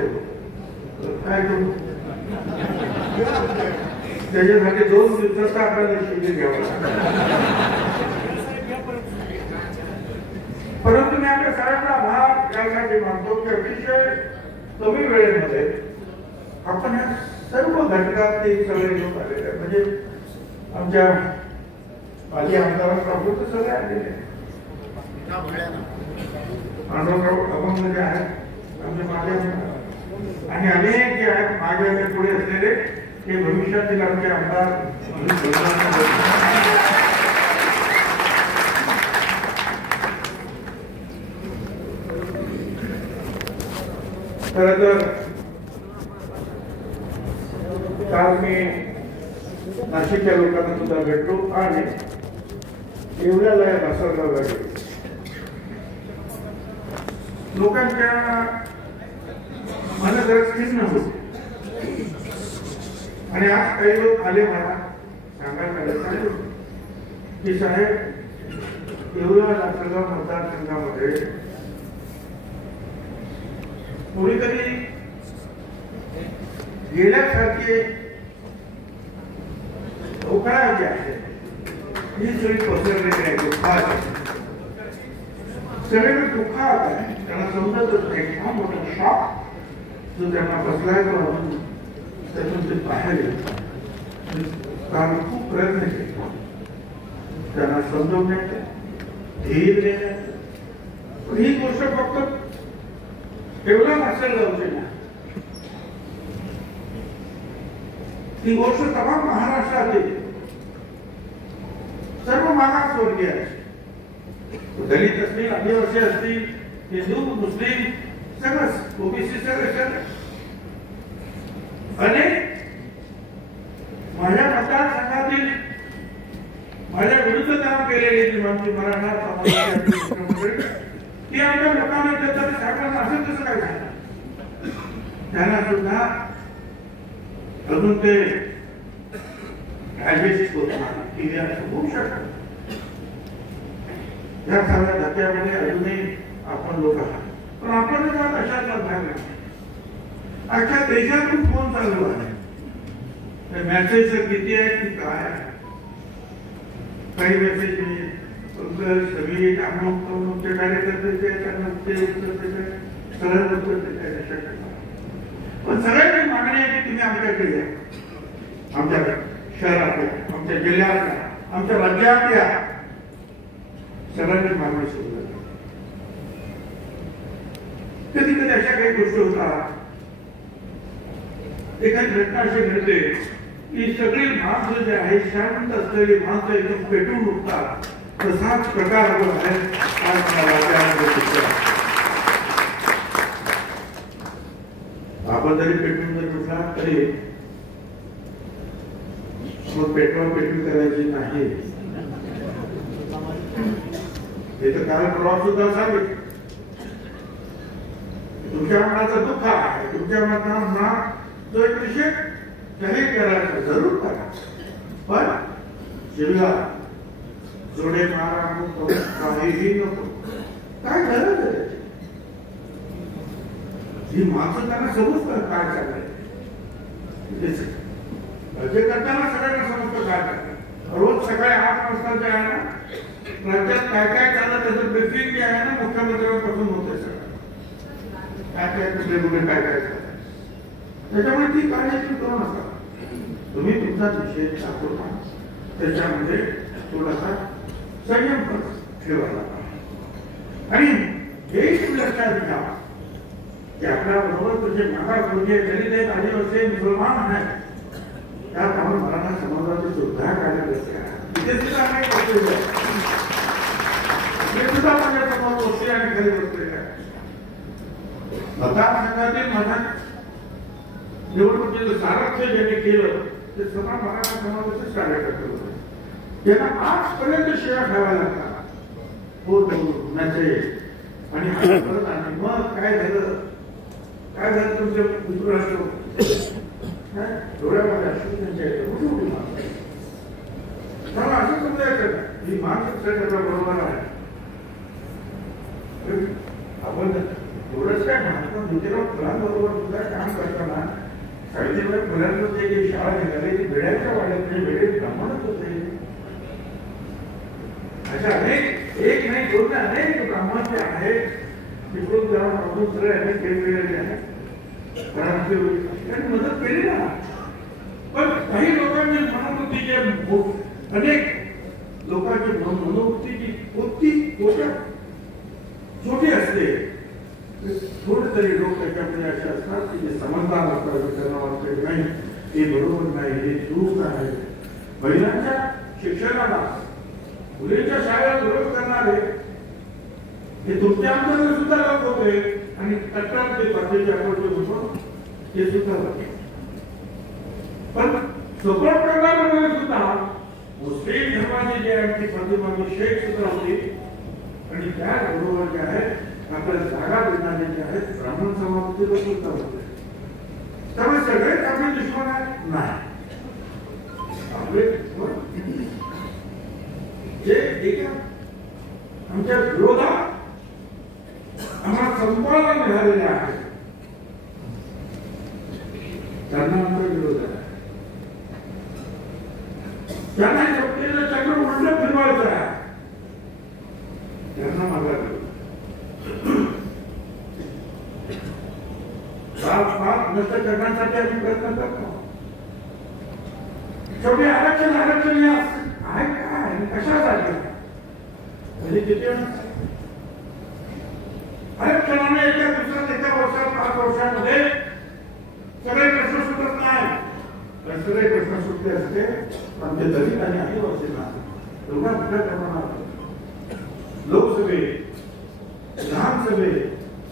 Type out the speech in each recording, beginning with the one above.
काय करू त्याच्यासाठी 2 दिवसाचा आपल्याला शिबिर घ्यावं लागतं. परंतु मी आपल्या सगळ्यांना आभार यासाठी मानतो की अतिशय कमी वेळेमध्ये आपण या सर्व घटकात ते सगळे लोक आलेले आहेत. म्हणजे आमच्या माजी आमदारांप्रभू तर सगळे आलेले आहेत. पांडवराव अभंग जे आहेत आमचे माझे आणि अनेक जे आहेत मागे आणि पुढे असलेले हे भविष्यातील आमचे आमदार. खरं तर काल मी नाशिकच्या लोकांना सुद्धा भेटलो आणि येवल्याला या घासरगावला गेलो. लोकांच्या मला जरा खिन्न होते आणि आज काही लोक आले मला सांगायला की साहेब येवला घासरगाव मतदारसंघामध्ये कोणीतरी गेल्यासारखे उकाळा जे आहे ही सगळी पसरलेली आहे. सगळीकडे दुःखात आहे. त्यांना समजतच नाही. हा मोठा शॉक जो त्यांना बसलाय तो त्यातून ते बाहेर येतो. खूप प्रयत्न केले त्यांना समजवण्याचे धीर देण्याचे. पण ही गोष्ट फक्त एवढा नसेल जाऊची ना. ही गोष्ट तमाम महाराष्ट्रातील सर्व मागासवर्गीय आहे. दलित असतील, आदिवासी असतील, हिंदू, मुस्लिम, सगळंच ओबीसी सगळं आणि माझ्या मतदारसंघातील माझ्या विरुद्ध काम केलेली जी आमची मराठा समाजाची ती आमच्या लोकांना त्याच्यात साहेबांना असं कसं काय झालं त्यांना सुद्धा अजून ते राजवेशित होत नाही की असं होऊ शकत. या सगळ्या धक्क्यामध्ये अजूनही आपण लोक आहात. पण आपण अशातला भाग नाही. अख्ख्या देशातून फोन चालू आहे. मेसेज किती आहे की काय आहे. काही मेसेज सगळी आमचे कार्यकर्ते सरळ पण सगळ्यांची मागणी आहे की तुम्ही आमच्याकडे या. आमच्या शहरातल्या, आमच्या जिल्ह्यातल्या, आमच्या राज्यातल्या सगळ्यांची मागणी सुरू झाली. कधी कधी अशा काही गोष्टी होतात. एखादी घटना अशी घडते की सगळी माणसं जे आहे शांत असलेली माणसं एकदम पेटून उठतात. तसाच प्रकार जो आहे आपण जरी पेटून जर उठला तरी मग पेट्रोल पेटून करायची नाही. हे तर काल प्रवास सुद्धा सांगितलं. तुमच्या मनाचं दुःख आहे. तुमच्या मनात जो एक विषय जाहीर करायचा जरूर करा. पण जिल्हा जोडे मारा काहीही नको. काय गरज आहे ही माणसं त्यांना समजतं काय चाललंय. जे करताना सगळ्यांना समजतं काय करतात. रोज सकाळी 8 वाजता जे आहे ना राज्यात काय काय चाललं त्याचं ब्रीफिंग जे आहे ना मुख्यमंत्र्यांपासून होते. सगळं काय काय कुठले कुठे काय काय चाललं. त्याच्यामुळे ती काळजी करू नका. तुम्ही तुमचा विषय दाखवू नका. त्याच्यामध्ये थोडासा संयम ठेवायला आणि हे लक्षात घ्या की आपल्या बरोबर तुझे मागासवर्गीय दलित आहेत, आदिवासी, मुसलमान आहेत. त्यात आपण मराठा समाजाचे सुद्धा कार्यकर्ते आहेत. तिथे सुद्धा काही बसलेले हे सुद्धा माझ्या समोर बसले आणि घरी बसलेले आहेत. मतदारसंघातील माझ्या निवडणुकीचं सारथ्य ज्यांनी केलं ते सगळं मराठा समाजाचेच कार्यकर्ते होते. त्यांना आजपर्यंत शिव्या खाव्या लागतात. आणि मग काय झालं काय झालं तुमच्या मित्रांचं डोळ्यामध्ये असं त्यांच्या मला असं समजायचं ही माणसं त्याच्या बरोबर आहे. आपण एवढंच काय म्हणतो दुसऱ्या फुलांबरोबर मुलांचं जे शाळा निघाली ती भेड्याच्या वाड्यात भेडे ब्राह्मणच होते. अशा अनेक एक नाही दोन अनेक ब्राह्मण जे आहेत तिकडून जरा प्रभूत्र अनेक वेगवेगळे आहेत मदत केली ना. पण काही लोकांची मनोवृत्ती जे अनेक लोकांची मनोवृत्ती जी होती छोटी असते. थोडे तरी लोक त्याच्यामध्ये असे असतात की जे समजदार असतात. त्यांना वाटतं नाही हे बरोबर नाही हे चूक आहे. महिलांच्या शिक्षणाला मुलींच्या शाळेला विरोध करणारे हे तुमच्या आमच्याकडे सुद्धा लोक होते आणि तक्रार जे बाकीचे आपण होतो ते सुद्धा होते. पण सपोर्ट करणाऱ्यामध्ये सुद्धा मुस्लिम धर्माची जे आहे ती प्रतिमानी शेख सुद्धा होती आणि त्याचबरोबर जे आहे आपल्याला जागा देणारे जे आहेत ब्राह्मण समाजाचे लोक सुद्धा होते. त्यामुळे सगळेच आपले दुश्मन आहेत नाही. आपले जे एका आमच्या विरोधात आम्हाला संपाला निघालेले आहेत त्यांना आमचा विरोध आहे. त्यांना शक्तीचं चक्र उलट फिरवायचं आहे त्यांना माझा विरोध. नष्ट करण्यासाठी आम्ही प्रयत्न करतो. शेवटी आरक्षण आहे काय कशासाठी म्हणजे किती आरक्षणाने एका दिवसात एका वर्षात 5 वर्षांमध्ये सगळे प्रश्न सुटत नाही. सगळे प्रश्न सुटले असते पण ते दलित आणि आदिवासींना एवढ्या मोठ्या प्रमाणात लोकसभे विधानसभे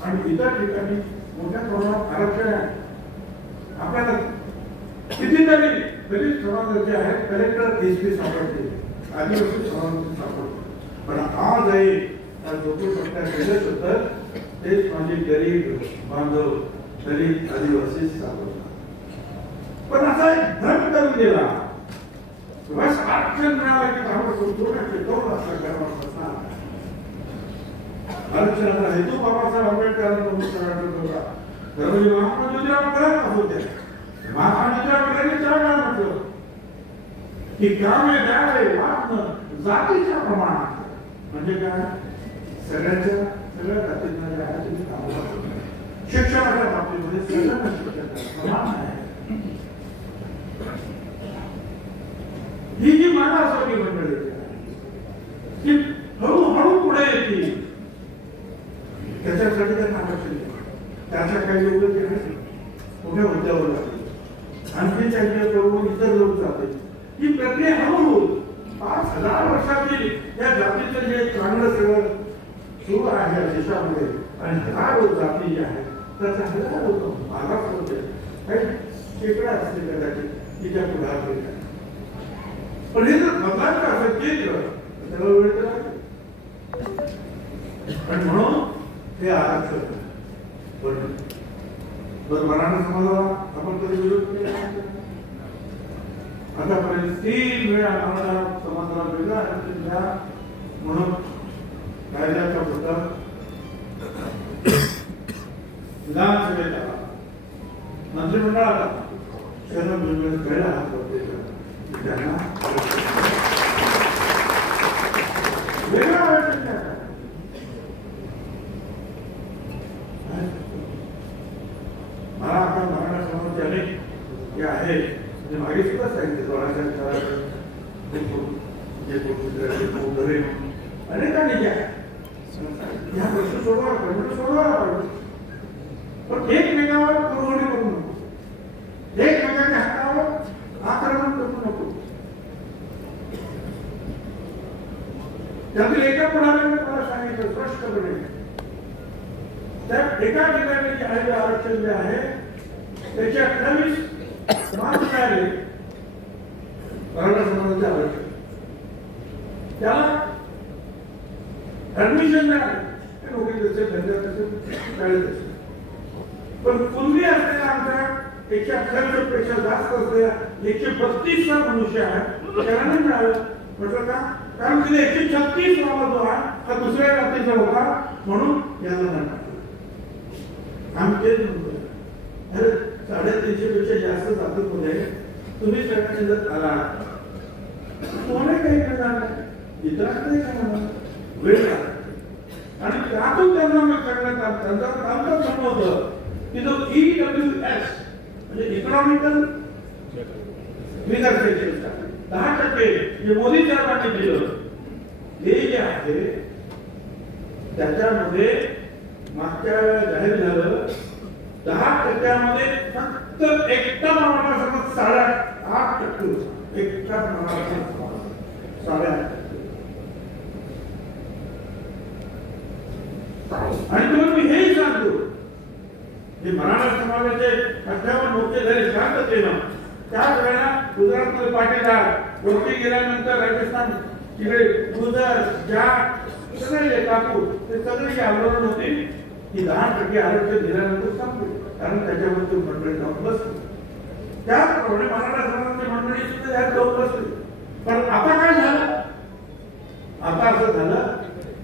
आणि इतर ठिकाणी मोठ्या प्रमाणात आरक्षण आहे. आपल्याला कितीतरी दलित समाजाचे आहेत कलेक्टर एसपी सापडते आदिवासी समाजाचे सापडते. पण आजही झोपडपट्ट्या गेलेच होतं तेच माझे गरीब बांधव दलित आदिवासी सापडतात. पण असा एक भ्रम करून दिला बस आरक्षण मिळालं की आरक्षणाचा हेतू बाबासाहेब आंबेडकरांचा होता. महात्मा ज्योतिराव फुले होते. महात्मा ज्योतिराव फुलेंनी त्यावेळेला म्हटलं की कामे द्यावे वाटणं जातीच्या प्रमाणात म्हणजे काय सगळ्या जातींना जे आहे तुम्ही कामं शिक्षणाच्या बाबतीमध्ये सगळ्यांना शिक्षण प्रमाण आहे. ही जी मागासवर्गीय मंडळी ती हळूहळू पुढे येतील त्याच्यासाठी त्यांना आरक्षण त्याच्या काही लोक जे आहेत मोठ्या मुद्द्यावर जातील आणखी त्यांच्याबरोबर इतर लोक जातील. ही प्रक्रिया हळूहळू 5000 वर्षातील या जातीचं जे चांगलं सगळं सुरू आहे देशामध्ये आणि हजारो जाती ज्या आहेत त्याचा हजारो मागासवर्ग काही शेकडा असतील कदाचित की त्या पुढार घेतात. पण हे जर बदलायचं असेल केंद्र त्याला वेळ तर लागेल. आणि म्हणून हे आरक्षण बरं मराठा समाजाला आपण कधी विरोध केला आतापर्यंत 3 वेळा मराठा समाजाला वेगळा आरक्षण द्या म्हणून कायद्याचा मुद्दा विधानसभेत आला मंत्रिमंडळात आला वेगळा हात त्यांना वेगळा आरक्षण द्या. मला आता मराठा समाजाचे अनेक जे आहे मागे सुद्धा सांगितले अनेकांनी जे आहे ह्या प्रश्न सोडवा पण एकमेकावर पुरवणी करू नको. एकमेकांच्या हातावर आक्रमण करू नको. त्यातील एका पुढाऱ्याने मला सांगितलं स्पष्टपणे त्या एका ठिकाणी जे आहे आरक्षण जे आहे त्याच्या 28 मार्च मिळाले मराठा समाजाचे आरक्षण त्याला ऍडमिशन मिळाले नोकरी तसे धंद्यात तसे शाळेत असेल. पण पूर्वी असलेल्या आमच्या 128 पेक्षा जास्त असलेल्या 132 मनुष्य आहे त्याला नाही मिळालं. म्हटलं का कारण तिथे 136 वाला जो आहे हा दुसऱ्या जातीचा होता म्हणून याला नाही टाकलं. आम्ही तेच म्हणतो 350 पेक्षा जास्त जातीमध्ये तुम्ही सगळ्यांनी जर आला कोणी काही करणार नाही, इतरांनाही करणार वेळ लागतो. आणि त्यातून त्यांना मग करण्यात आलं. त्यांचं कामकाज असं होतं की जो EWS म्हणजे इकॉनॉमिकल रिझर्वेशन 10% जे मोदी सरकारने दिलं हे जे आहे त्याच्यामध्ये मागच्या वेळेला जाहीर झालं 10% फक्त एकटा प्रमाणासमोर 8.5% एकटा प्रमाणासमोर 8.5%. आणि तुम्हाला मी हेही सांगतो की मराठा समाजाचे 58 मोर्चे झाले शांततेनं त्याच वेळेला गुजरातमध्ये पाटीदार वरती गेल्यानंतर राजस्थान तिकडे गुजर जाट सगळे काकू ते सगळी आंदोलन होती की 10% आरक्षण दिल्यानंतर संपले. कारण त्याच्यावरती मंडळी जाऊन बसली. त्याचप्रमाणे मराठा समाजाची मंडळी सुद्धा यात जाऊन बसली. पण आता काय झालं? आता असं झालं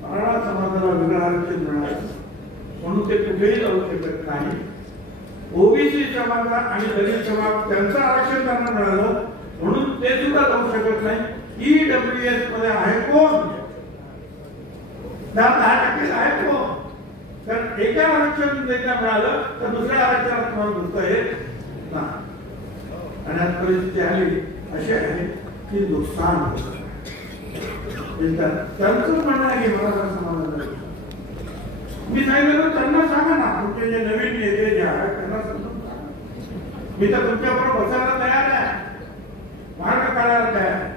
मराठा समाजाला वेगळं आरक्षण मिळालं म्हणून ते कुठेही जाऊ शकत नाही. ओबीसी समाज आणि दलित समाज त्यांचं आरक्षण त्यांना मिळालं म्हणून ते सुद्धा जाऊ शकत नाही. EWS मध्ये आहे कोण? त्यात 10% आहे कोण? कारण एका आरक्षण देण्यात मिळालं तर दुसऱ्या आरक्षणात तुम्हाला घुसता येत नाही. आणि आज परिस्थिती आली अशी आहे की नुकसान होतं. त्यांचं म्हणणं आहे मराठा समाजाला मी सांगितलं त्यांना सांगा ना, तुमचे जे नवीन नेते जे आहेत त्यांना समजून सांगा. मी तर तुमच्याबरोबर बसायला तयार आहे, मार्ग काढायला तयार आहे.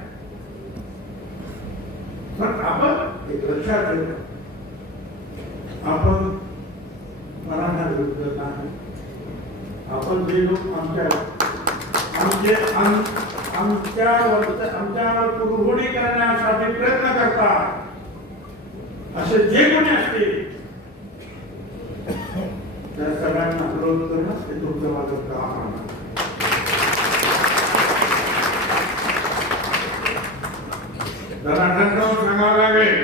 पण आपण एक लक्षात ठेवलं आपण मराठा विरुद्ध नाही. आपण जे लोक आमच्यावर कुरघोडी करण्यासाठी प्रयत्न करतात असे जे कोणी असतील त्या सगळ्यांना विरोध करणं हे तुमचं माझं काम आहे. जरा ठणकावून सांगावं लागेल.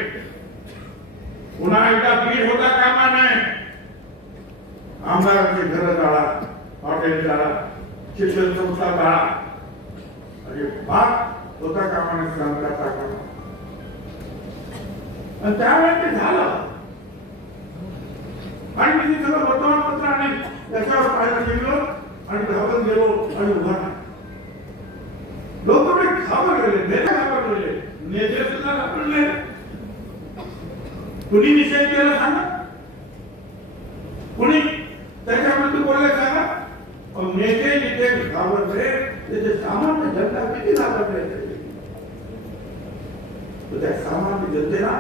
पुन्हा एकदा बीड होता कामा नये. आमदारांची घरं जाळा, हॉटेल जाळा, शिक्षण संस्था जाळा आणि भाग होता कामाने सांगता कामा. आणि त्यावेळेस ते झालं आणि मी सगळं वर्तमानपत्र आणि त्याच्यावर पाहायला गेलो आणि धावत गेलो आणि उभा लोक घाबरलेले, नेते घाबरलेले, नेते सुद्धा घाबरले. कुणी निषेध केला सांगा, कुणी त्याच्यामध्ये बोलले सांगा. नेते जिथे घाबरले त्याचे सामान्य जनता किती घाबरले. त्या सामान्य जनतेला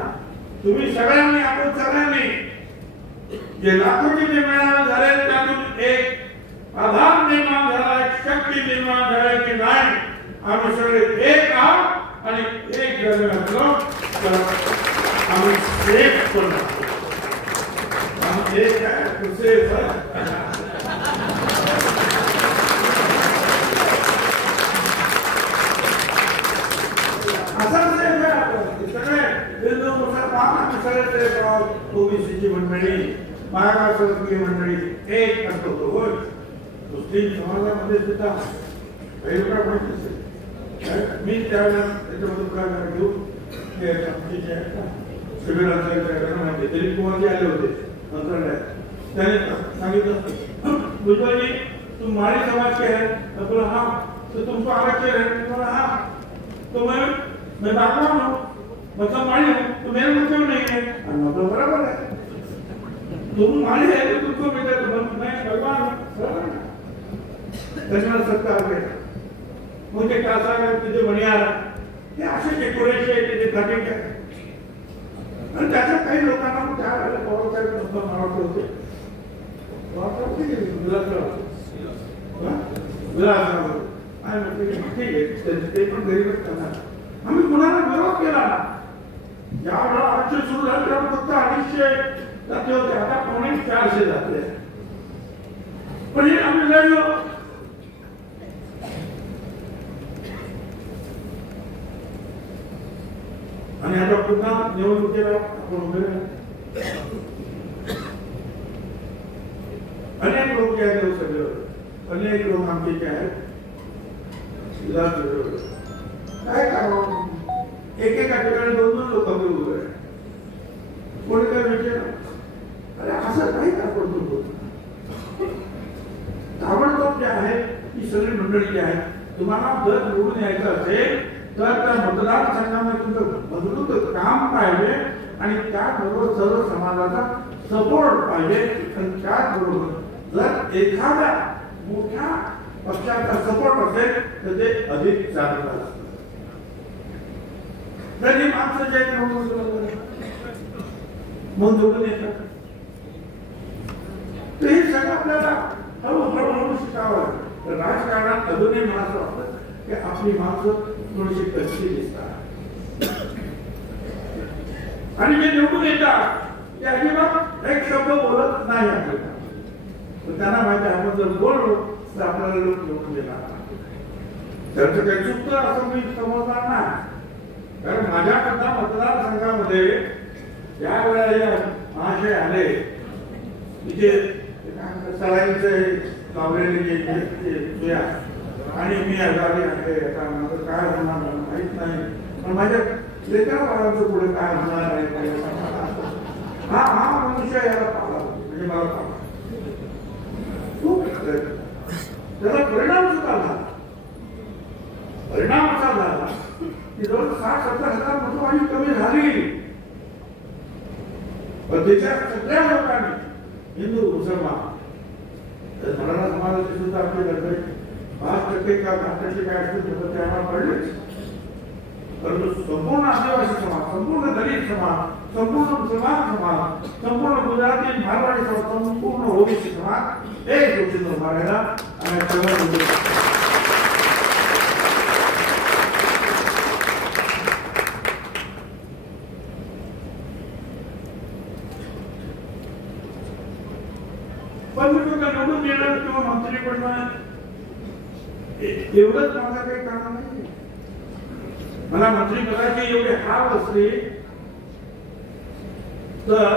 तुम्ही सगळ्यांनी, आपण सगळ्यांनी जे लाखोची जे मिळालं झाले त्यातून एक आधार निर्माण झाला, एक शक्ती निर्माण झाली की नाही आम्ही सगळे एक आहोत आणि एक जण असलो तर आम्ही सेफ पण आम्ही एक आहे सेफ. असा सेफ आहे आपण सगळे हिंदू मुसलमान सगळे सेफ आहोत. ओबीसीची मंडळी, मागासवर्गीय मंडळी एक असतो तो. होय, मुस्लिम समाजामध्ये सुद्धा मी त्यावेळेला त्याच्यामधून काय घेऊ शिबिरांचे दिलीप कुमारजी आले होते मंत्रालयात. त्याने सांगितलं भुजबळजी तुम माळी समाज के है? बोला हाँ. तो तुमको आरक्षण है? बोला हाँ. तो मैं बागवान हूँ, मतलब माली हूँ, तो मेरा मतलब नहीं है. मतलब बराबर है, तुम माली है तो तुमको मिले तो मैं भगवान हूँ, बराबर है. त्याच्याला सत्ता आहे म्हणजे कासा तिथे बनियार हे असे डेकोरेशन आहे तिथे घटिक आहे. आणि त्याच्यात काही लोकांना त्यावेळेला पवार साहेब मारत होते. ठीक आहे, ते पण गरीबच करणार. आम्ही कुणाला विरोध केला. ज्यावेळेला आरक्षण सुरू झालं तेव्हा फक्त 250 जाते होते, आता 400 जाते. पण हे आम्ही लढलो. आणि आता पुन्हा निवडणुकीला आपण उभे अनेक लोक या देऊ सगळे होते. अनेक लोक आमचे जे आहेत काय करावं, एकेका ठिकाणी 2-2 लोक उभे आहे. कोणी काय विचार, अरे असं काही ताबडतोब ताबडतोब जे आहे ही सगळी मंडळी जी आहे, तुम्हाला जर निवडून यायचं असेल तर त्या मतदारसंघामध्ये तुमचं मजबूत काम पाहिजे आणि त्याबरोबर सर्व समाजाचा सपोर्ट पाहिजे. आणि त्याचबरोबर जर एखाद्या मोठ्या पक्षाचा सपोर्ट असेल तर ते अधिक चांगलं असतं. तर ही माणसं जे मग जोडून येतात ते हे सगळं आपल्याला हळूहळू शिकावं लागतं. राजकारणात अजूनही मला असं वाटतं की आपली माणसं थोडीशी कच्ची दिसतात आणि जे निवडून येतात ते अजिबात एक शब्द बोलत नाही आपल्याला. त्यांना माहिती आपण जर बोललो तर आपल्याला लोक निवडून देणार. त्यांचं काही चुकतं असं मी समजणार नाही. कारण माझ्याकडच्या मतदारसंघामध्ये ज्या वेळेला महाशय आले तिथे सराईंचे लावलेले जे आणि मी आजारी आहे, आता माझं काय होणार माहीत नाही, पण माझ्या लेकराबाळांचं पुढे काय होणार आहे हा मनुष्य याला पाहला म्हणजे मला पाहला खूप त्याचा परिणाम सुद्धा झाला. परिणाम असा झाला की जवळ 60-70 हजार मतं माझी कमी झाली. पण त्याच्या सगळ्या लोकांनी हिंदू मुसलमान मराठा समाजाचे सुद्धा आपले लगभग 5% का 10% काय असतील तर ते आम्हाला पडलेच. परंतु संपूर्ण आदिवासी समाज, संपूर्ण दलित समाज, संपूर्ण मुसलमान समाज, संपूर्ण गुजराती मारवाडी समाज, संपूर्ण ओबीसी समाज एक गोष्टीनं उभा राहिला आणि पण निवडून येणार किंवा मंत्री बनणार एवढंच माझा काही कारण नाही. मला मंत्री पदाची एवढी हाव असते तर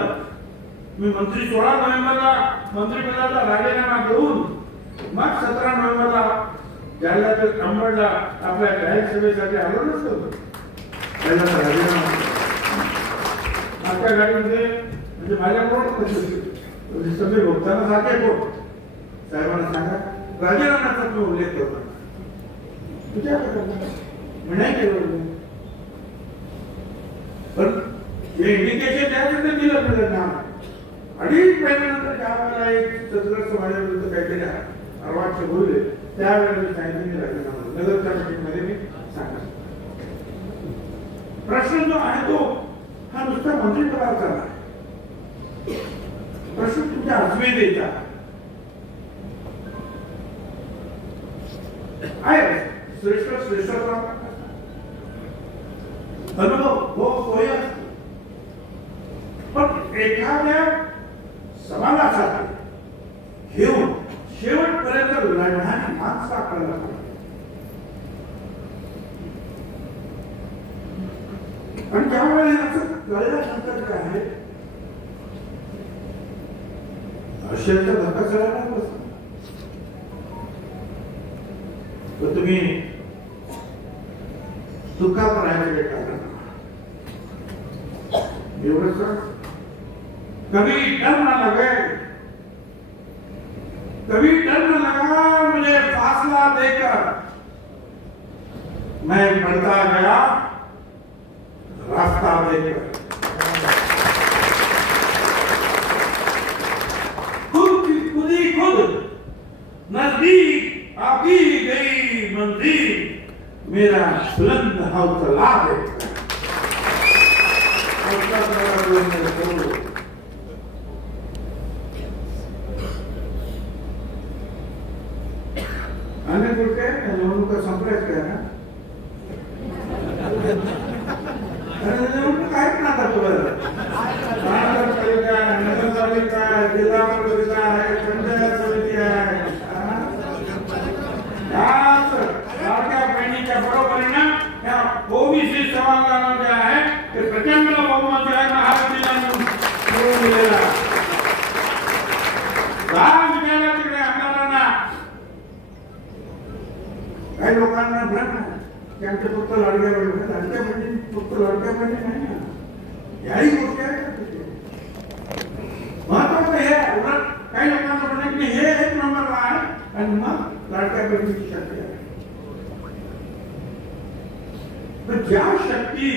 मी मंत्री 16 नोव्हेंबरला मंत्रिपदाचा राजीनामा देऊन मग 17 नोव्हेंबरला जालन्यातील अंबडला आपल्या जाहीर सभेसाठी आलो नसतो. त्याला राजीनामा आपल्या गाडीमध्ये म्हणजे माझ्याकडून सगळे भोगताना सारखे कोण साहेबांना सांगा राजीनाम्याचा मी उल्लेख करतो नाही केलं. पण हे इंडिकेशन त्याच्याकडे दिलं त्यांना. 2.5 महिन्यानंतर ज्या वेळेला एक सदस्य माझ्या विरुद्ध काहीतरी अवाच्य बोलले त्यावेळेला मी सांगितलं मी राजीनामा नगरच्या मीटिंगमध्ये मी सांगितलं. प्रश्न जो आहे तो हा नुसता मंत्रिपदाचा नाही. प्रश्न तुमच्या अस्मितेचा आहे. श्रेष्ठ अनुभव हो होय, पण एखाद्या समाजासाठी घेऊन शेवटपर्यंत लढण्याची माणसं आपल्याला आणि त्यामुळे असं कळल्यानंतर काय आहे आशयाचा धक्का सगळ्यांना बसतो. तुम्ही चुका करायचे कारण एवढंच कभी डर न लगे, कभी डर न लगा मुझे फासला देकर मैं बढ़ता गया रास्ता देकर. खुदी खुद नजदीक आती गई मंजिल मेरा बुलंद हौसला देखकर. आणि कुठे निवडणुका संपल्याच काय ना निवडणूक आहेत ना आता तुम्हाला महानगरपालिका आहे, नगरपालिका आहे, जिल्हा परिषद आहे, पंचायत समिती आहे. लाडक्या बहिणीच्या बरोबरीनं या ओबीसी समाजाला जे आहे ते प्रचंड बहुमत आहे महाराष्ट्राला मिळून दिलेला. तिकडे आमदारांना काही लोकांना भ्रम आहे की आमच्या फक्त लाडक्या बहिणी फक्त लाडक्या बहिणी नाही ना, याही गोष्टी आहेत. महत्वाचं हे काही लोकांना म्हणणं की हे एक नंबर आहे आणि मग लाडक्या बहिणीची शक्ती आहे. तर ज्या शक्ती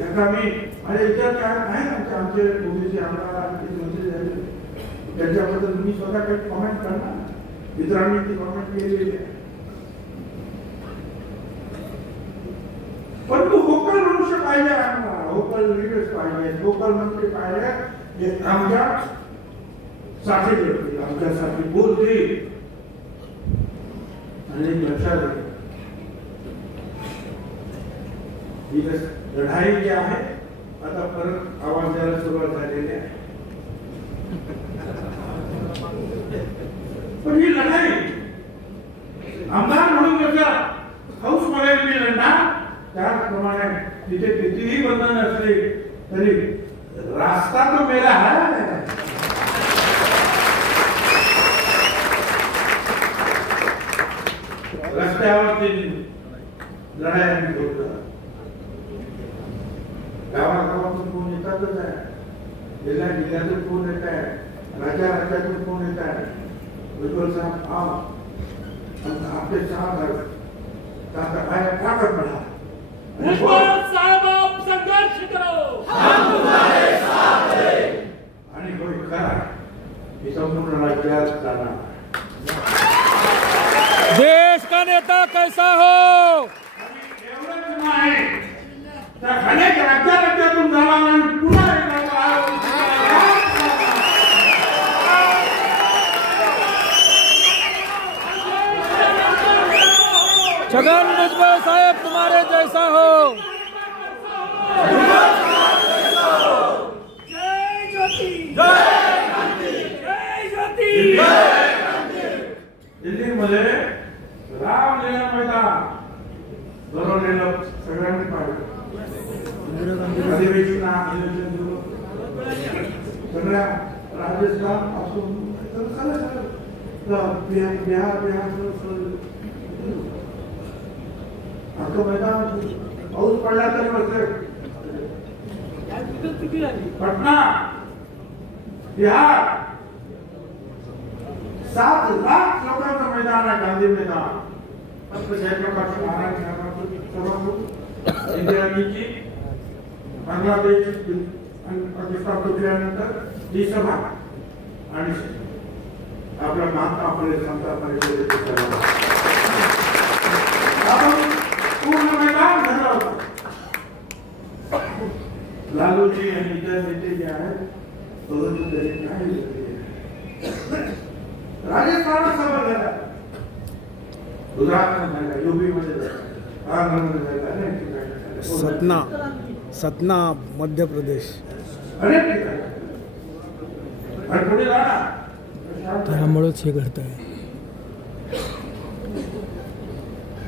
याचा मी माझ्या इतर काय आहे आमचे ओबीसी आमदार मंत्री झाले त्याच्याबद्दल मी स्वतः काही कॉमेंट करणार, मित्रांनी ती कॉमेंट केलेली आहे. पण तू होकल मनुष्य पाहिजे, होकल लीडर्स पाहिजे, होकल मंत्री पाहिजे, जे आमच्या साठी करतील, आमच्यासाठी बोलतील आणि लक्षात ही लढाई जी आहे आता परत आवाज द्यायला सुरुवात झालेली आहे. पण ही लढाई आमदार म्हणून कसं हाऊस मध्ये मी लढणार, त्याचप्रमाणे तिथे कितीही बंधन असली तरी रास्ता तो मेरा है. रस्त्यावरती लढाई आम्ही करतो. गावागावातून फोन येतातच आहे, जिल्हा जिल्ह्यातून फोन येत आहे, राज्यातून फोन येत आहे. भुजबळ साहब आपले साहब ताकत बढ़ा. भुजबळ साहब आप संघर्ष करो, हम तुम्हारे साथ हैं. आणि होय खरा ही संपूर्ण राज्यात जाणार. देश का नेता कैसा हो, एवढंच नाही तर अनेक राज्यातून जाणार पुन्हा छगन भुजबळ साहेब तुम्हारे जैसा हो. जय ज्योति, जय गांधी, जय ज्योति. दिल्लीमध्ये रामलीला मैदान भरवलेलं सगळ्यांनी पाहिलं. अधिवेशन सगळ्या राजस्थान पासून बिहार आमचं मैदान पाऊस पडला तरी बसले. पटना बिहार 7 लाख लोकांचं मैदान आहे, गांधी मैदान. जयप्रकाश नारायण साहेबांची इंदिराजीची बांगलादेश आणि पाकिस्तान तुटल्यानंतर ही सभा आणि आपल्या महात्मा फुले समता परिषदेची पूर्ण मैदान झाला होता. लालूजी आणि इतर नेते जे आहेत राजस्थानात सभा झाला, गुजरात मध्ये, यूपी मध्ये झाला, सतना मध्य प्रदेश. त्यामुळेच हे घडत आहे.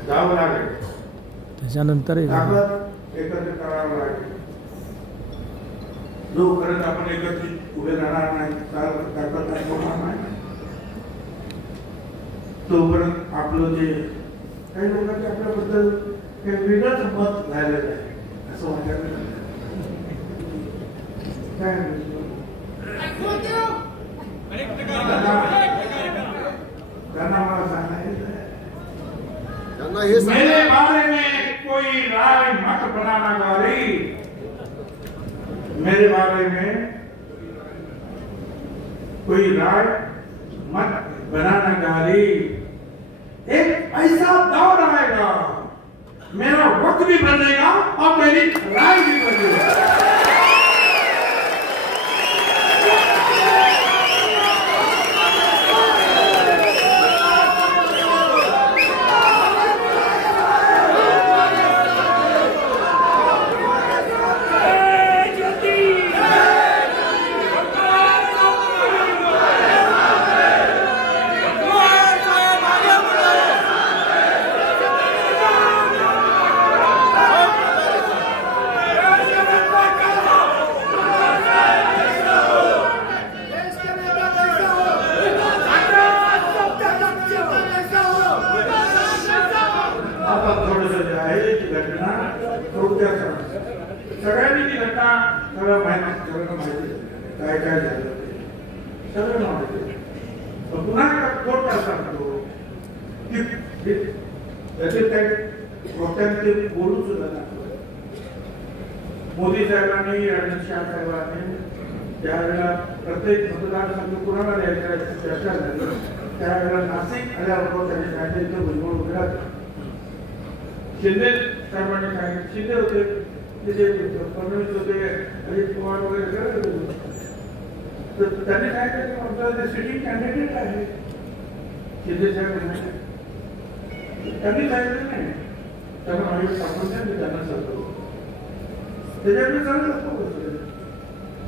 जावं लागेल, त्याच्यानंतर एकत्रित करावं लागेल. जोपर्यंत आपण एकत्रित उभे राहणार नाही, तोपर्यंत आपलं जे काही लोकांचे आपल्याबद्दल काही वेगळंच मत झालेलं आहे असं वाटत. त्यांना मला सांगायचं मेरे बारे में कोई राय मत बनाना गारी, मेरे बारे में कोई राय मत बनाना गारी. एक ऐसा दौर आएगा, मेरा वक्त भी बदलेगा और मेरी राय भी बदलेगी. सगळ्यांनी ती घटना सगळं माहिती काय काय झालं सगळं माहिती. पुन्हा एकदा कोर्ट काय सांगतो की त्याचे काय कोर्टाने ते बोलून सुद्धा दाखवलं. मोदी साहेबांनी अमित शहा साहेबांनी ज्यावेळेला प्रत्येक मतदारसंघ कुणाला द्यायचा चर्चा झाली त्यावेळेला नाशिक आल्याबरोबर त्यांनी सांगितलं भुजबळ उभे राहतात. शिंदे साहेबांनी सांगितलं शिंदे होते फडणवीस होते अजित पवार वगैरे करत होते. तर त्यांनी सांगितलं की आमचं सिटिंग कॅन्डिडेट आहे शिंदे साहेब त्यांनी सांगितलं नाही त्यांना आम्ही टाकून द्या मी त्यांना सांगतो त्याच्याकडे चांगलं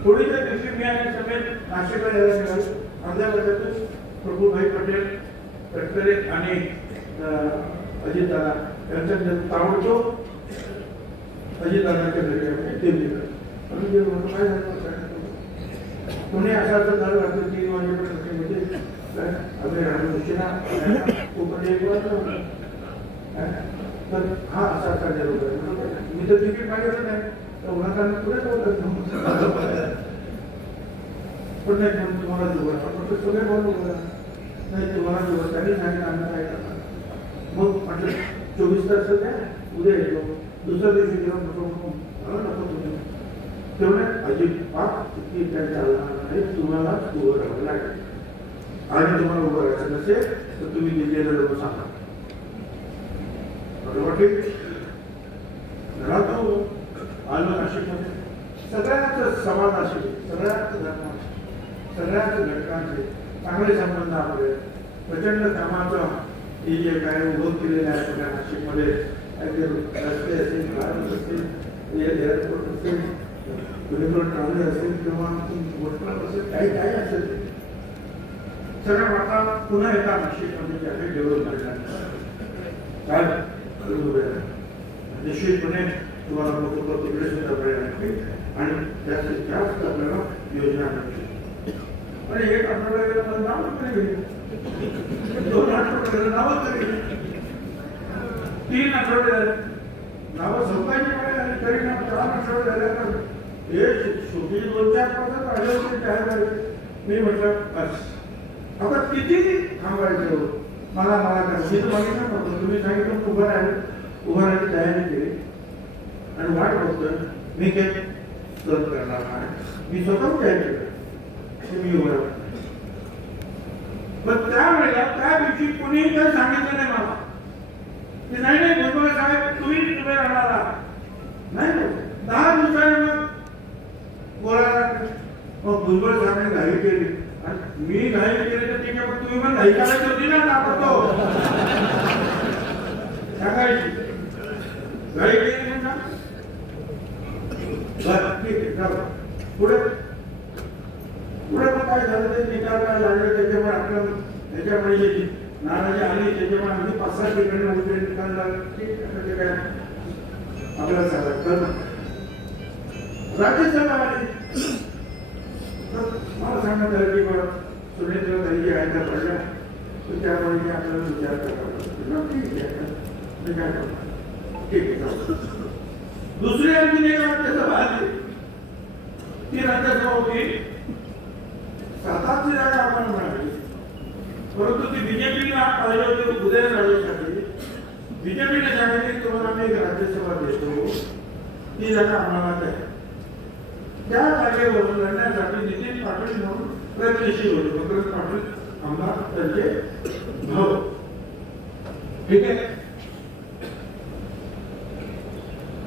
थोडीच्या दिवशी मी आणि समेत नाशिकला यायला मिळालो. अर्ध्या वर्षातून प्रफुल्लभाई पटेल तटकरे आणि अजितदादा यांच्या ताबडतोब अजितदादांच्या घरी आम्ही ते काय झालं कोणी असं असं झालं रात्री 3 वाजेपर्यंत आम्ही राहून उशिरा तर हा असा असा निरोप आहे. मी तर तिकीट मागितलं नाही तर उन्हाताना पुढे पण नाही तुम्हाला जुगार पण सगळे बोलू नाही तुम्हाला जुगार त्यांनी सांगितलं आम्ही काय करणार. मग म्हटलं 24 तास द्या उद्या येतो. दुसऱ्या दिवशी गेलो नको तुम्ही तेवढे अजिबात तिकीट काय चालणार नाही तुम्हाला उभं राहावं लागेल आणि तुम्हाला उभं राहायचं नसेल तर तुम्ही दिल्लीला जाऊन सांगा. बरोबर घरात आलो नाशिकमध्ये सगळ्याच समाजाशी सगळ्याच धर्माशी सगळ्याच घटकांचे चांगले संबंध आपले प्रचंड कामाचं हे जे काय उभं केलेलं आहे सगळ्या नाशिकमध्ये रस्ते असेल गाडी असेल एअरपोर्ट असेल मेट्रो ट्रॅव्हल असेल किंवा वॉटर असेल काही काही असेल सगळ्या वाटा पुन्हा एकदा नाशिकमध्ये जे आहे डेव्हलप झालेला काय निश्चितपणे तुम्हाला तिकडे सुद्धा वेळ लागते आणि जास्तीत जास्त आपल्याला योजना मिळते. आणि एक आठवडा गेला मला नावच नाही गेले 2 आठवडे गेले नावच नाही गेले 3 आठवडे झाले नावं संपायची वेळ आली तरी ना 4 आठवडे झाल्यानंतर हे शेवटी 2-4 तासात आले होते जाहीर मी म्हटलं बस आता किती थांबायचं मला काय मी तर मागितलं नव्हतं तुम्ही सांगितलं उभं राहायची तयारी केली आणि वाट बघतोय मी काही सर्व करणार नाही मी स्वतः काय केलं मी उभं राहतो. पण त्यावेळेला त्या दिवशी कुणीही काही सांगितलं नाही मला की नाही भुजबळ साहेब तुम्ही उभे राहणार नाही 10 दिवसांनी मग बोलायला मग भुजबळ साहेबांनी घाई केली आणि मी घाई केली तर ठीक आहे पण तुम्ही पण घाई करायची होती ना दाखवतो सांगायची घाई केली ना ठीक आहे पुढे मग काय झालं ते निकाल काय लागले त्याच्यामुळे आपलं त्याच्यामुळे नाराजी आली त्याच्यामुळे आम्ही 5-6 ठिकाणी उलटे निकाल लागले ठीक आहे काय आपल्याला सांगा करणं राज्यसभा आली मला सांगण्यात आलं की सुनेत्र ताई आहे त्या प्रजा तर त्यामुळे आपल्याला विचार करावा ठीक आहे काय करणार ठीक आहे. दुसरी आणखी एक राज्यसभा आली ती राज्यसभा होती 7ची जागा आपण मिळाली परंतु ती बीजेपीला पाहिजे होते उदयनराजेसाठी बीजेपीने सांगितले तुम्हाला आम्ही एक राज्यसभा देतो ती जागा आम्हाला द्या. त्या जागेवरून लढण्यासाठी नितीन पाटील म्हणून प्रयत्नशील होते मकरंद पाटील आमदार त्यांचे भाऊ ठीक आहे.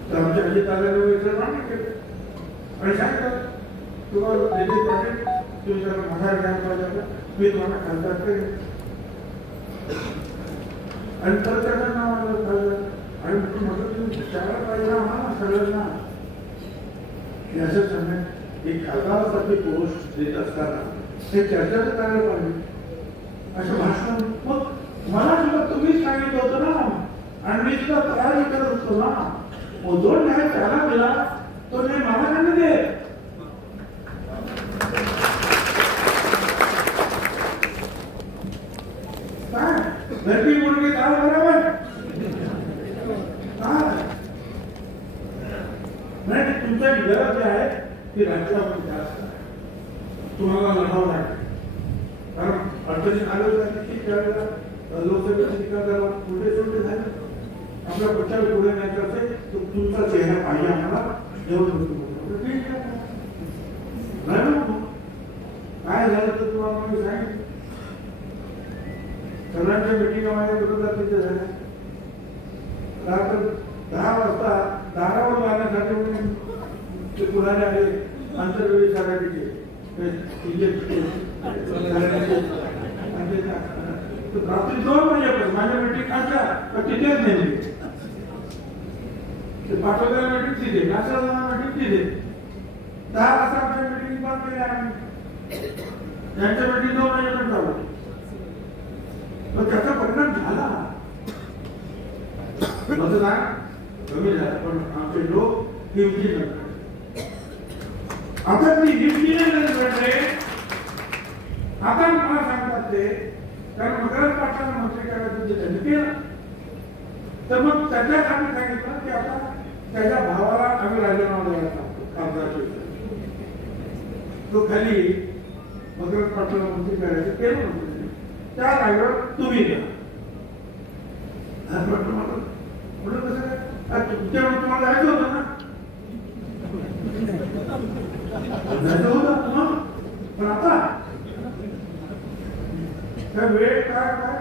तर आमच्या अजितदादांना मान्य केलं आणि सांगितलं तुम्हाला नितीन पाटील तुम्ही जर माघार घ्यायला पाहिजे मी तुम्हाला खासदार करेन आणि तर त्याचं नाव आलं खासदार आणि म्हटलं तुम्ही विचारायला पाहिजे आम्हाला सगळ्यांना असं सांगण्यात एक खासदारासाठी पोस्ट देत असताना हे चर्चा तर करायला पाहिजे असं भाषण मग मला सुद्धा तुम्हीच सांगितलं होतं ना आणि मी सुद्धा तयारी करत होतो ना जो न्याय त्याला दिला तो न्याय मला नाही दे काय घरची मुलगी काय बरोबर नाही तुमच्या गरज आहे ती राज्यामध्ये जास्त आहे, तुम्हाला लढावं लागेल. कारण अडचणीत आलं जाते की त्यावेळेला लोकसभेचे निकाल पुढे सोडले झाले, आपल्या पक्षाला पुढे न्यायचं असेल तर तुमचा चेहरा पाहिजे आम्हाला निवडणूक. काय झालं तर तुम्हाला मी सांगितलं, सगळ्यांच्या मिटिंग माझ्या विरोधात तिथे झाल्या. रात्र 10 वाजता दारावर जाण्यासाठी पुढारी आले, आंतरवेळी सराठी रात्री 2 वाजेपर्यंत माझ्या मिटिंग असल्या तिथेच नेली. पाठवलेल्या मिटिंग तिथे, नाश्ता मिटिंग तिथे. 10 वाजता आमच्या मिटिंग बंद केल्या आम्ही. त्यांच्या मिटिंग 2 वाजेपर्यंत चालू. मग त्याचा परिणाम झाला, मतदान कमी झालं, पण आमचे लोक हिमती करतात. आता ती हिमतीने घडले, आता मला सांगतात ते, कारण मकरंद पाटलांना मंत्री करायचं त्यांनी केलं, तर मग त्याच्यात आम्ही सांगितलं की आता त्याच्या भावाला आम्ही राजीनामा द्यायला सांगतो कामगाराच्या. तो खाली मकरंद पाटलांना मंत्री करायचं केलं नव्हतं, त्या जागेवर तुम्ही द्या. म्हटलं कसं काय, तुमच्यावर तुम्हाला जायचं होतं ना, जायचं होतं पण आता काय वेळ काय काय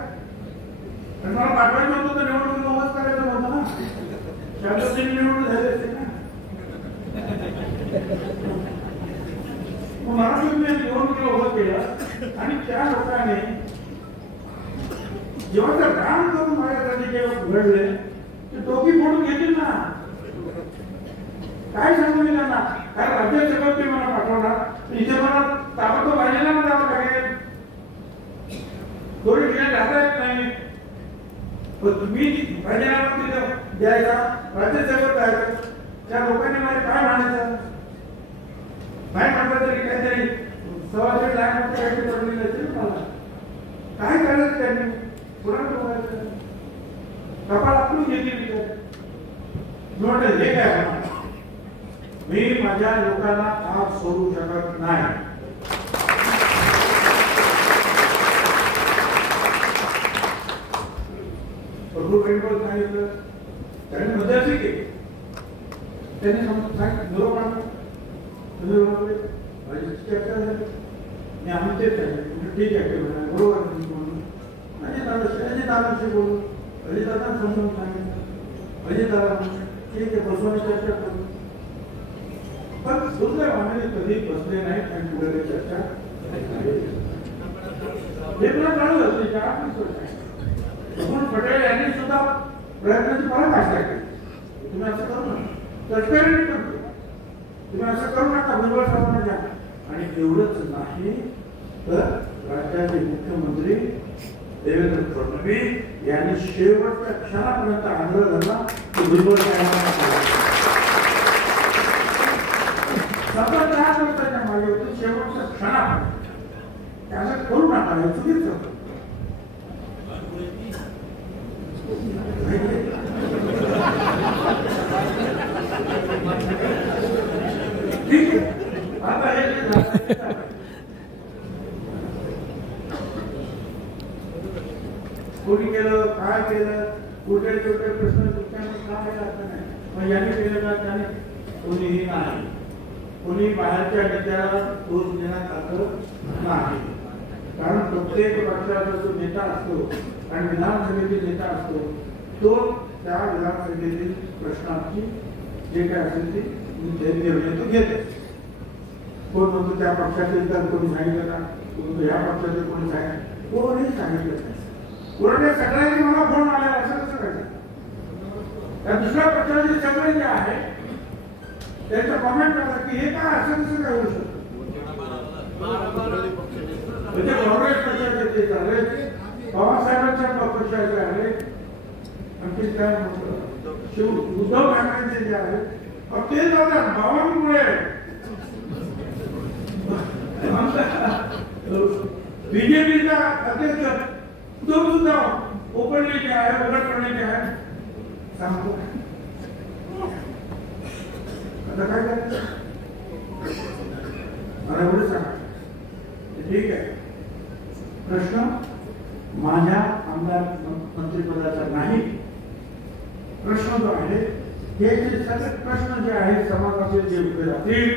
मला पाठवायचं होतं तर निवडणूक उभाच करायचं नव्हतं ना, शासनाची निवडणूक झाली असते ना. महाराष्ट्राने निवडणुकीला उभं केलं आणि त्या लोकांनी जेव्हा तर काम करून माझ्यासाठी जेव्हा घडले ते टोपी फोडून घेतील ना. काय सांगू मी त्यांना, कारण राज्यसभेत ते मला पाठवणार, इथे मला ताबडतोब राजीनामा द्यावा लागेल, थोडी ठिकाणी राहता येत नाही. पण तुम्ही राजीनामा तिथं द्यायचा, राज्यसभेत जायचं, त्या लोकांनी मला काय म्हणायचं, नाही म्हटलं तरी काहीतरी 1.25 लाख काहीतरी पडलेले असेल मला. काय करायचं त्यांनी, कुणाला बोलायचं, कपाळ आपण घेतली. हे काय, मी माझ्या लोकांना आज सोडू शकत नाही. प्रभू बेंडोळ सांगितलं, त्यांनी मध्यस्थी केली, त्यांनी सांगितलं बरोबर तुम्ही बरोबर चर्चा झाली, मी आम्ही तेच सांगितलं ठीक आहे बरोबर म्हणून अजितदादाशी बोलू, अजितदादा समजून सांगितलं, अजितदादा ठीक आहे बसवून चर्चा करू. पण दुर्दैवाने कधी बसले नाही आणि पुढे चर्चा हे तुला कळलं होतं. पटेल यांनी सुद्धा प्रयत्नाची पराकाष्ठा केली, तुम्ही असं करू नका, तत्काळ करतो, तुम्ही असं करू नका, भुजबळ साहेबांना द्या. आणि एवढंच नाही तर राज्याचे मुख्यमंत्री देवेंद्र फडणवीस यांनी शेवटच्या क्षणापर्यंत आग्रह धरला की भुजबळ साहेबांना सतत 10 वर्षाच्या मागे होते, शेवटच्या क्षणापर्यंत असं करू नका, हे चुकीचं होतं. ठीक आहे, आता हे कोणी केलं, काय केलं, कुठे छोटे प्रश्न काय अर्थ नाही. मग यांनी केलं का त्याने, कोणीही नाही, कोणी बाहेरच्या नेत्याला दोष देण्यात आलं नाही. कारण प्रत्येक पक्षाचा जो नेता असतो आणि विधानसभेतील नेता असतो तो त्या विधानसभेतील प्रश्नाची जे काय असेल ते निर्णय तो घेत. कोण म्हणतो त्या पक्षाचे इतर कोणी सांगितलं का, या पक्षाचे कोणी सांगितलं, कोणी सांगितलं नाही. उलट सगळ्यांनी मला फोन आला, असं कसं करायचं. त्या दुसऱ्या पक्षाचे सगळे जे आहे त्यांचं कॉमेंट करा की हे काय असं कसं काय होऊ शकतं. म्हणजे काँग्रेस पक्षाचे ते झाले, पवारसाहेबांच्या पक्षाचे आहे, आणखी काय म्हणतो उद्धव ठाकरेंचे जे आहे, ते जातात भावांमुळे बीजेपीचा अध्यक्ष तो सुद्धा ओपनली जे आहे, उघड करण्याचे आहे सांगतो. आता काय करायचं मला एवढं सांगा. ठीक आहे, प्रश्न माझ्या आमदार मंत्रिपदाचा नाही. प्रश्न जो आहे हे जे सगळे प्रश्न जे आहेत समाजाचे जे उभे राहतील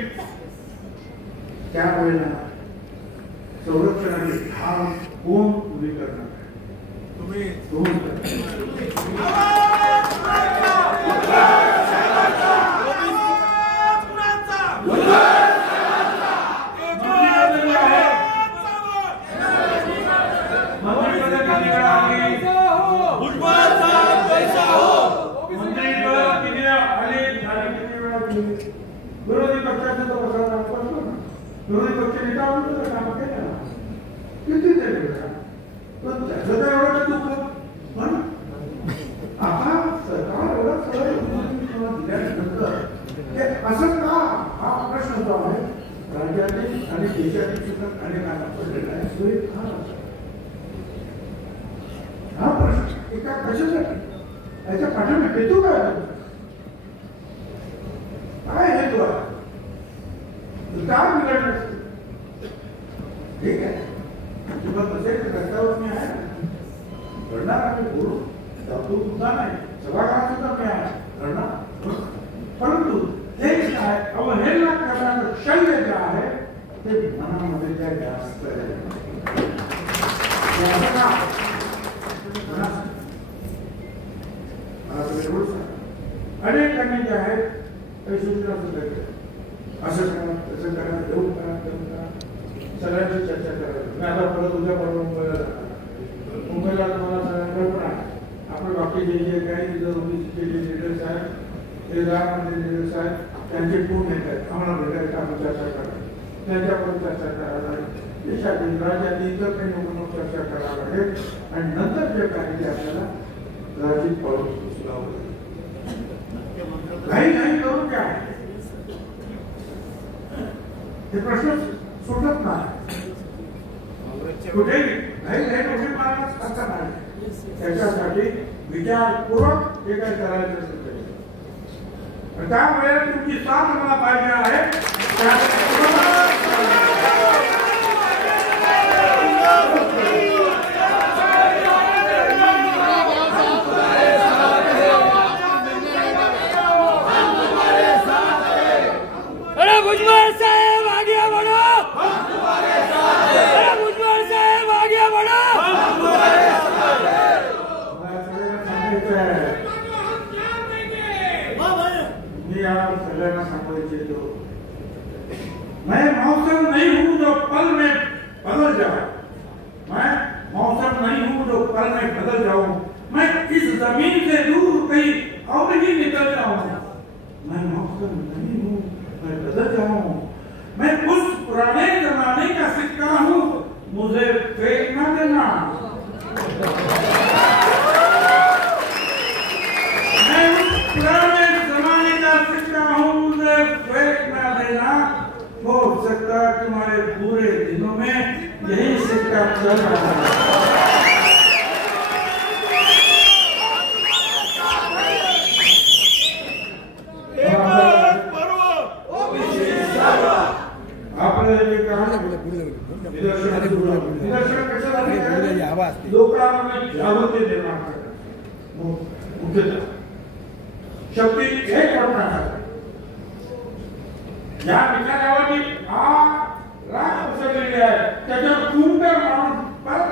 त्यावेळेला संरक्षणाचे भाव कोण उभी करणार? तुम्ही विरोधी पक्षाचा तो बसवला असतो ना, विरोधी पक्ष नेता होतो काम केलं किती पण त्याचं काय एवढं दुःख. पण आता सरकार एवढं सगळं दिल्यानंतर असं का हा प्रश्न जो आहे राज्यातील आणि देशातील सुद्धा अनेकांना पडलेला आहे. हा प्रश्न एका कशासाठी याच्या पाठीमागे हेतू काय हेतू आहे काय बिघडलं? ठीक आहे, नसेल रस्त्यावर मी आहे घडणार आम्ही बोलू जातो सुद्धा नाही सभागृहात सुद्धा मी आहे घडणार. परंतु हे काय अवहेलना करण्याचं शल्य जे आहे ते मनामध्ये त्या जास्त अनेकांनी जे आहे काही सूचना सुद्धा केल्या असं करा तसं करा येऊन करा करून करा सगळ्यांची चर्चा करावी. मी आता परत उद्या परवा मुंबईला तुम्हाला सगळ्यांना आपण बाकीचे जे काही ओबीसीचे जे लिडर्स आहेत ते राजमध्ये लिडर्स आहेत त्यांचे फोन येत आहेत आम्हाला भेटायचं आपण चर्चा करा त्यांच्याबरोबर चर्चा करायला देशातील राज्यातील इतर काही लोकांवर चर्चा करायला लागेल आणि नंतर जे काही ते आपल्याला कदाचित पाऊल उचलावं काही नाही करून काय हे प्रश्न सुटत नाही. कुठेही काही गोष्टी मला असता नाही त्याच्यासाठी विचारपूर्वक जे काही करायचं असेल तरी त्यामुळे तुमची साथ मला पाहिजे आहे. भुजबळ साहेब आगे बढ़ो, भुजबळ साहेब आगे बढ़ो. मी आप सगळ्यांना सांगायचे तो मैं मौसम नहीं हूँ जो पल में बदल जाऊं, मैं मौसम नहीं हूँ जो पल में बदल जाऊं, मैं इस जमीन से दूर कहीं और ही निकल जाऊं. मैं मौसम नहीं हूँ मैं बदल जाऊं, मैं उस पुराने जमाने का सिक्का हूँ मुझे फेंक ना देना. मैं उस पुराने जमाने का सिक्का हूँ मुझे फेंक ना देना. हो सकता है तुम्हारे बुरे दिनों में यही सिक्का चल रहा है. लोकांना जागृती निर्माण शक्ती एक या विचारावरती राग पसरलेली आहे त्याच्यावर कुंकर माणूस परत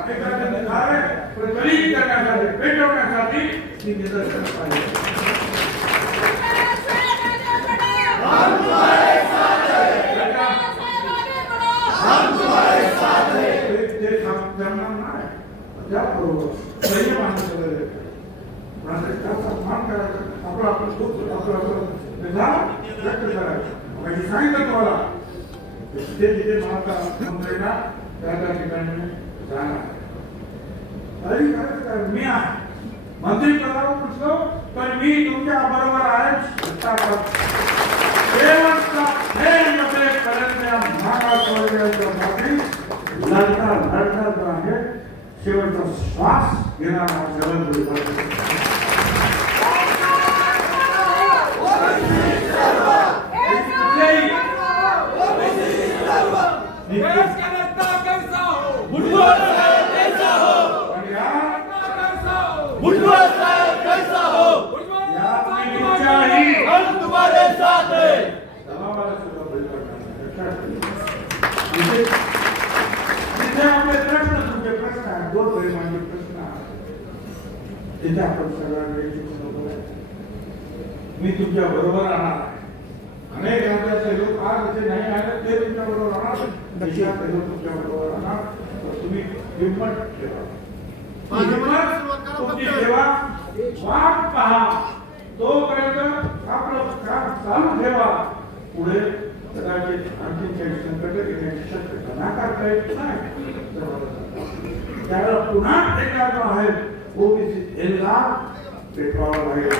प्रचलित करण्यासाठी पेटवण्यासाठी ती निदर्शन पाहिजे. सन्मान करायचं आपलं आपलं विधान व्यक्त करायचं सांगितलं तुम्हाला जिथे जिथे मला मंत्र्यांना त्या त्या ठिकाणी जाणार. तरी करायचं मी आहे मंत्री पदावर पुसलो तर मी तुमच्या बरोबर आहे. लढता लढता जो आहे शेवटचा श्वास घेणारा जगत तिथे आपण सगळ्यांना एकजूट होणार आहे. मी तुमच्या बरोबर राहणार आहे. अनेक राज्याचे लोक आज इथे नाही आले ते तुमच्या बरोबर राहणार, देशातले लोक तुमच्या बरोबर राहणार. तर तुम्ही हिंमत ठेवा, तुमची सेवा वाट पहा, तोपर्यंत आपलं काम चालू ठेवा. पुढे कदाचित आणखी काही संकट येण्याची शक्यता नाकारता येत नाही. त्याला पुन्हा एका जो आहे ओबीसी एल्ला पेटवावा लागेल.